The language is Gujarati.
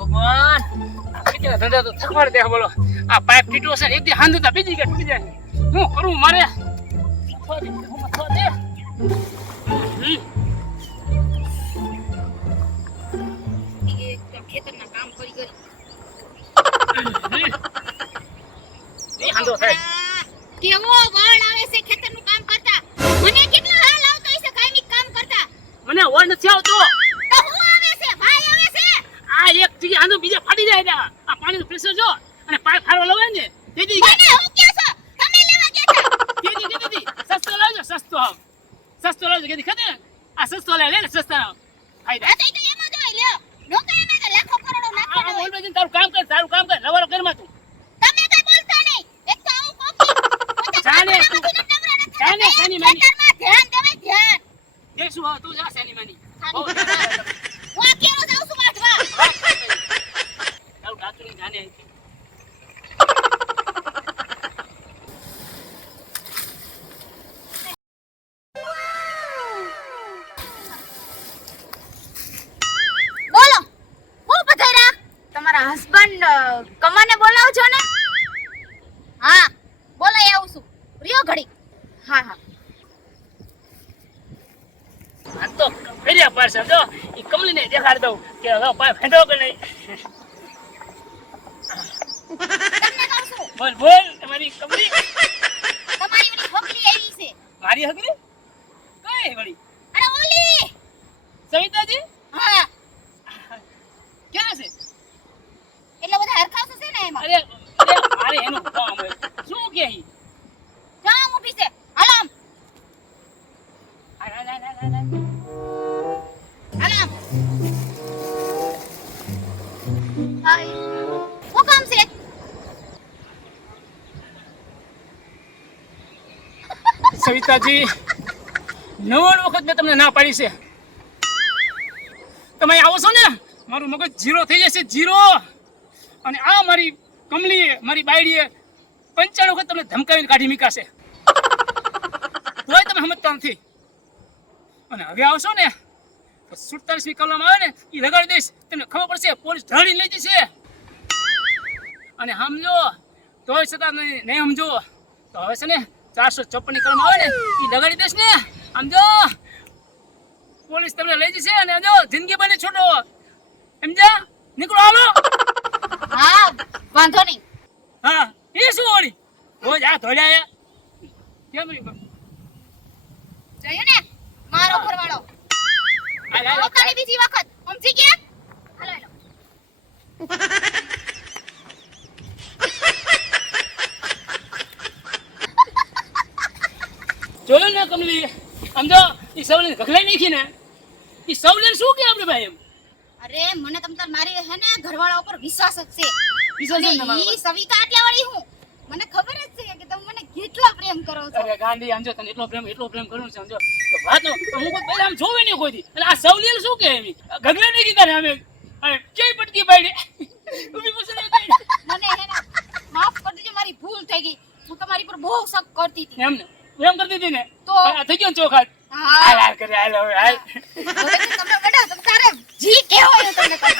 ભગવાન આ કેટલા ધંધા તો થકવાડ દે બોલો આ પાઇપ ફીટો છે એક દી હાંધતા બીજી કે તૂટી જાય હું કરું મારે થવા દે ખેતરના કામ કરી કરી એ હાંધો થાય કેવો વાળ આવે છે ખેતરનું કામ કરતા મને કેટલો હાલ આવતો હશે કાયમી કામ કરતા મને ઓળ નથી આવતો તો હું આવે છે ભાઈ આવે છે આ એક જગ્યા હાંધો બીજા ફાટી જાય આ પાણીનું પ્રેશર જો અને પાઇપ ફાડવા લવાય ને તેથી મને હું કે છો તમે લેવા ગયા હતા તેથી સસ્તો લાવજો સસ્તો લાવજો કેદી ખતે આ સસ્તો લે ને સસ્તા ફાયદા આ તો એમ જ હોય લ્યો લોકો એમાં તો લાખો કરોડો નાખવાનો આ ઓલરેડી તારું કામ કર રવાળો કર માં તું તમે કઈ બોલતા નહીં એક તો આવું કોકી જાને તું જાને સાની માની ખેતરમાં ધ્યાન દેવાય ધ્યાન દેશું હા તું જા સાની માની હું કેરો જાઉં છું વાટવા તારું ગાતું જાને બોલો હું પધાર્યા તમારા હસબન્ડ કમાને બોલાવજો ને હા બોલાય આવું છું રિયો ઘડી હા હા આ તો ફેરિયા પાડશે જો ઈ કમલીને દેખાડ દઉં કે હવે પાય ફેંડો કે નહીં તમને કહું છું બોલ તમારી કમલી તમારી ઓલી છોકરી આવી છે મારી હગરી કઈ વળી અરે ઓલી સવિતાજી હા ક્યાં છે એટલે બધા હરખાવ છે ને એમાં અરે મારે એનું કામ હોય શું કે ઈ જામ ઊભી છે હાલામ હાલામ હાય શું કામ છે સવિતાજી 9 વખત મેં તમને ના પાડી છે તમે આવો છો ને મારું મગજ જીરો થઈ જશે જીરો અને આ મારી કમલીએ મારી બાયડીએ 55 વખત તમને ધમકાવીને કાઢી મૂકાશે તોય તમે સમજતા નથી અને હવે આવશો ને તો 47મી કલમ આવે ને એ લગાડી દઈશ તમને ખબર પડશે પોલીસ ઢાળીને લઈ જશે અને સમજો તોય છતાં નહીં સમજો તો હવે છે ને 454ની કલમ આવે ને એ લગાડી દઈશ ને સમજો પોલીસ તમને લઈ જશે અને સમજો જિંદગી બની છોડો સમજ્યા નીકળો હાલો હા વાંધો નહીં હા એ શું વળી રોજ આ ધોળ્યા કેમ જોયું ને મારો ઘરવાળો હાલ કાલે બીજી વખત સમજી ગયા હાલો હાલો જોયું ને કમલી સમજો એ સવલે ઘગલાઈ નાખી ને એ સવલે શું કે આપણે ભાઈ એમ અરે મને તમતાર મારી હે ને ઘરવાળા ઉપર વિશ્વાસ જ છે વિશ્વાસ છે ને અને મારા ઈ સવિતા આટલા વાળી હું મને ખબર જ છે કે તમે મને કેટલો પ્રેમ કરો છો અરે ગાંડી સમજો તને એટલો પ્રેમ કરું છું સમજો તો વાત તો હું કોઈ પહેલા આમ જોવે નહીં કોઈ દી એટલે આ સવલે શું કે એમ ઘગલાઈ નાખી તારે અમે કેવી પટકી બાઈ ઉભી પસંદ મને હે ને માફ કરી દેજો મારી ભૂલ થઈ ગઈ હું તમારી પર બહુ શક કરતી હતી એમ ને એમ કરતી હતી ને તો આ થઈ ગયો ને ચોખાટ હા હાલ હાલ કરે હાલ હવે હાલ હવે તમે બેટા તમે તારે જી કેવો હોય તમને કહું.